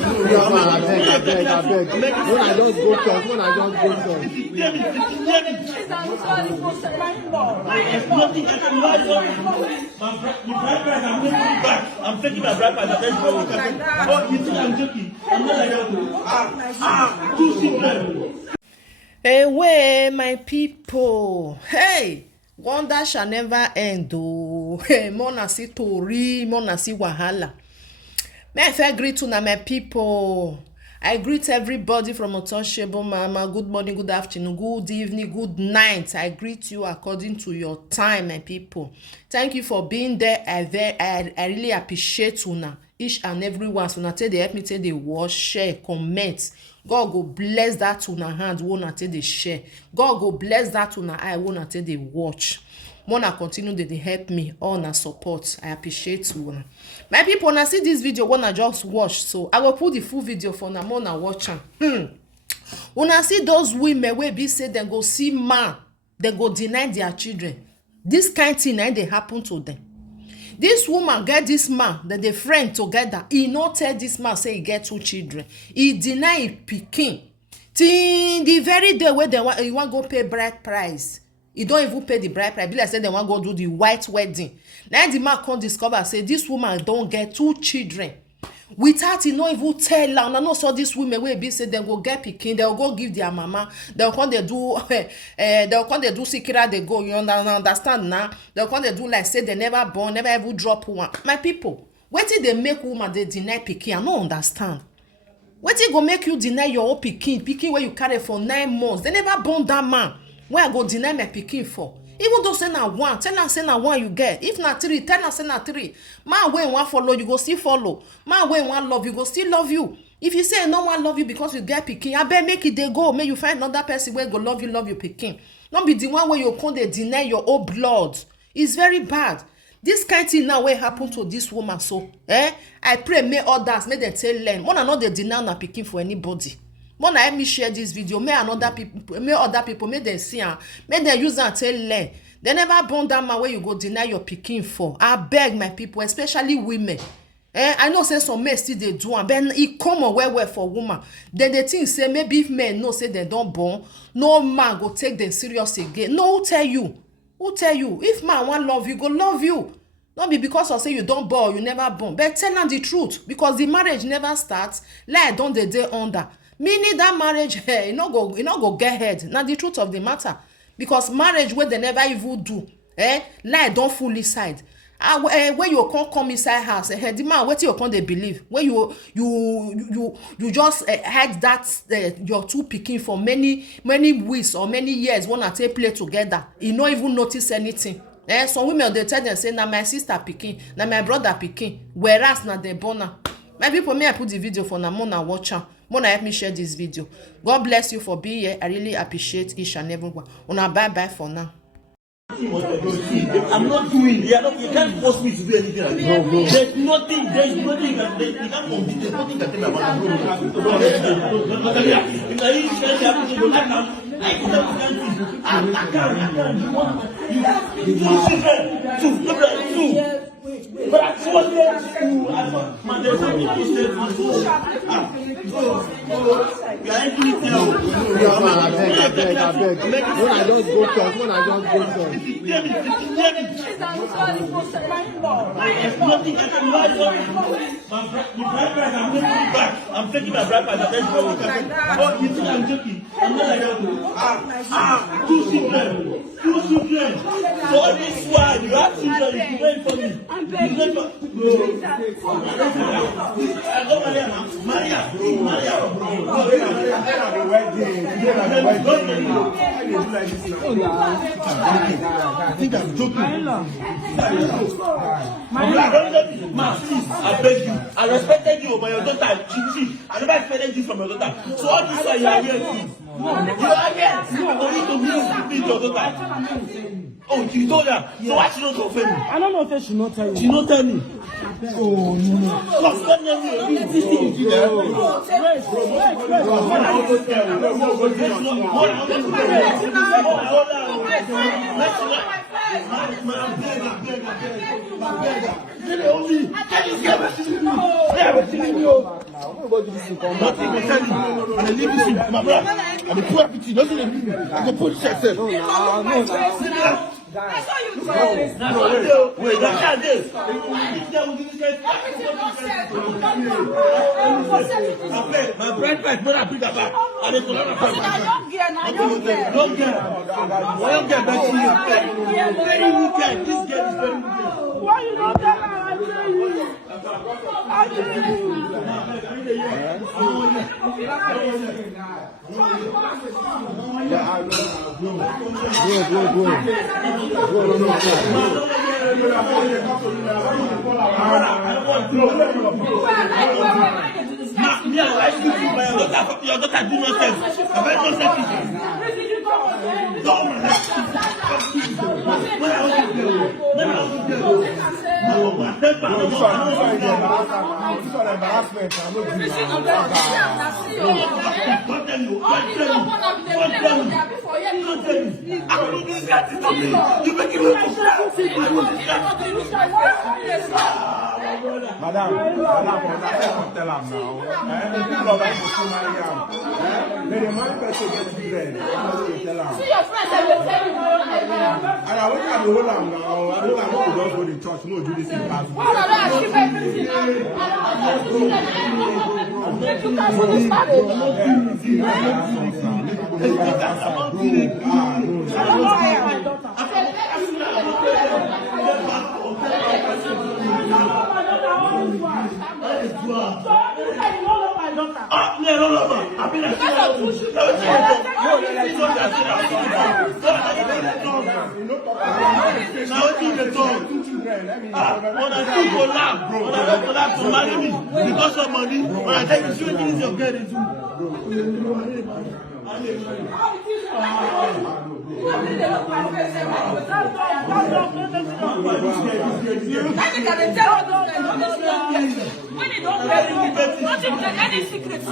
When I just go talk, when I just go talk. I'm taking my bride price. Oh, you think I'm joking? I'm not like that. Too simple. Hey, my people. Hey, wonder shall never end. Oh, hey, mona si tori, mona si wahala. May I first greet to my people. I greet everybody from Untouchable Mama. Good morning, good afternoon, good evening, good night. I greet you according to your time, my people. Thank you for being there. I really appreciate una, each and every one. So now they help me take the watch, share, comment. God go bless that una hand, wanna take the share. God go bless that una eye, wanna take the watch. Wanna continue they help me, all na support. I appreciate you. My people, when I see this video, wanna just watch, so I will put the full video for na more na watch am. When I see those women wey be say dem go see man, dem go deny their children. This kind thing na dey happen to them. This woman get this man, that the friend together. He no tell this man say he get 2 children. He deny him pikin. Till the very day where he want go pay bride price. He don't even pay the bride price. Be like say they want go do the white wedding. Now the man come discover say this woman don't get 2 children. Without he no even tell her. Una no saw this women wey be say dem go get pikin, dem go give their mama, dem come dey do dem come dey do sikira dey go. You understand now? Dem come dey do like say they never born, never even drop one. My people, wetin dey make woman dey deny pikin? I no understand. Wetin go make you deny your own pikin wey you carry for 9 months? They never born that man. Why I go deny my pikin for? Even though say na 1, tell am say na 1 you get. If na 3, tell am say na 3. Man wey wan follow, you go still follow. Man wey wan love, you go still love you. If you say no one love you because you get pikin, abeg make it dey go. Make you find another person wey go love you pikin. No be the one wey you come dey deny your own blood. It's very bad. This kind thing now wey happen to this woman, so I pray may others, make dem take learn. Una no dey deny una pikin for anybody. When I help me share this video, may other people, may them see am, may them use and tell learn. They never born that man where you go deny your pikin for. I beg my people, especially women. I know say some men still they do am, but it common well for woman. Then they think say maybe if men know say they don't born, no man go take them serious again. No, who tell you? Who tell you? If man want love you, go love you. Not be because of say you don't born, you never born. But tell them the truth, because the marriage never starts. Lie don't they day under. Meaning that marriage, you no go get head. Now the truth of the matter, because marriage where they never even do, lie don't full inside. When you come inside house, the man what you come they believe. When you just had that your 2 pikin for many weeks or many years wanna take play together, you no even notice anything. Some women they tell them say na my sister pikin, na my brother pikin, whereas na they born am. My people, may I put the video for na mona watch am. Mona help me share this video. God bless you for being here. I really appreciate each and every one. Una bye for now. I'm not doing. You can't force me to do anything. Like no. There's nothing. You can't compete. There's nothing that I'm but I told them school. Man, there's something you said. You are angry now. I beg. When I just go talk, I'm taking my bride price. Oh, you think I'm joking? I'm not like that. 2 children. So all this while you have children, you wait for me. I think I'm joking. I beg you. I respected you, but your daughter, I never expected this from your daughter. So all this while you are here, you are here. Only to meet your daughter. Oh, you told her. So why she not offend me? I don't know if she not tell you. She not tell me. Oh no. Stop telling me. This thing you Nobody listen come back. Nothing will tell you. And I leave this in my brother. And the poor everything. Nothing they leave me. I go put this yourself. No. I saw you do this. Wait, that's not this. My bread back, but I pick up back. I didn't go down. Don't get back to you. Very wicked. This game is very wicked. Why you don't tell her I tell you? Your daughter do nonsense. A very nonsense. Madam, tell him now. People are like to see Mariam. Then the man person gets bread. Tell him. See your friends and will tell you more like that. And I went to hold him now. I don't know to just go to church. No, do this in class. What are they asking everything now? Make you cancel this marriage. Because of money, when I tell you, you need your girl into. When you don't bury me, nothing can any secret. See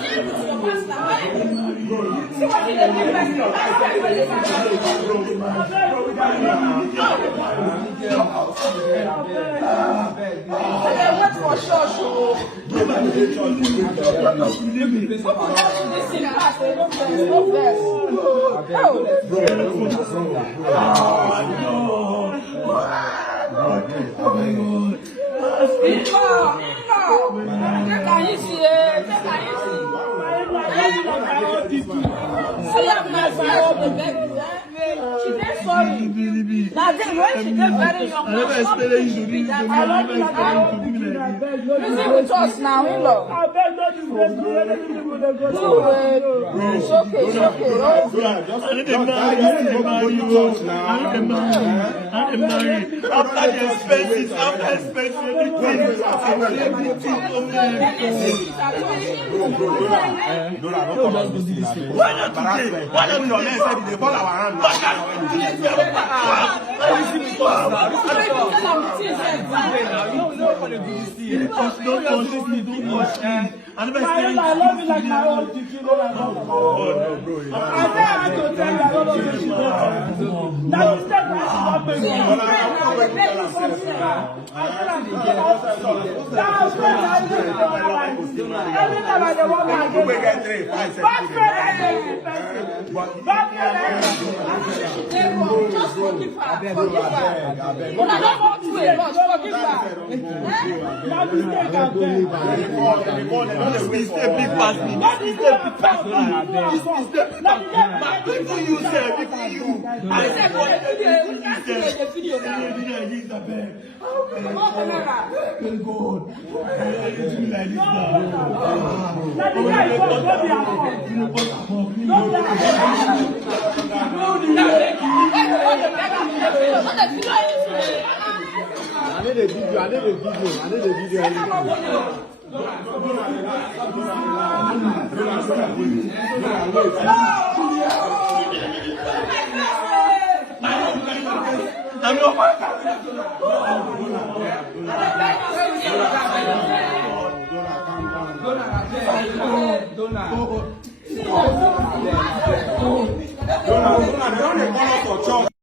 what he did. What for sure? She very sorry. Now then, when she get very young, listen with us now, in-law. It's okay, it's okay. After the expenses, why not today? Why not your men said they fall around? I love you like my own teacher. I had to tell you I don't know what she does. Now you step back and stop me. Every time I walk out, just forgive her. But I don't want to a lot. Forgive her. Now you take her This is a big pass me. This is a big pass me. People you say, people you. I said, what you very good. Like I need a video. I'm your Don't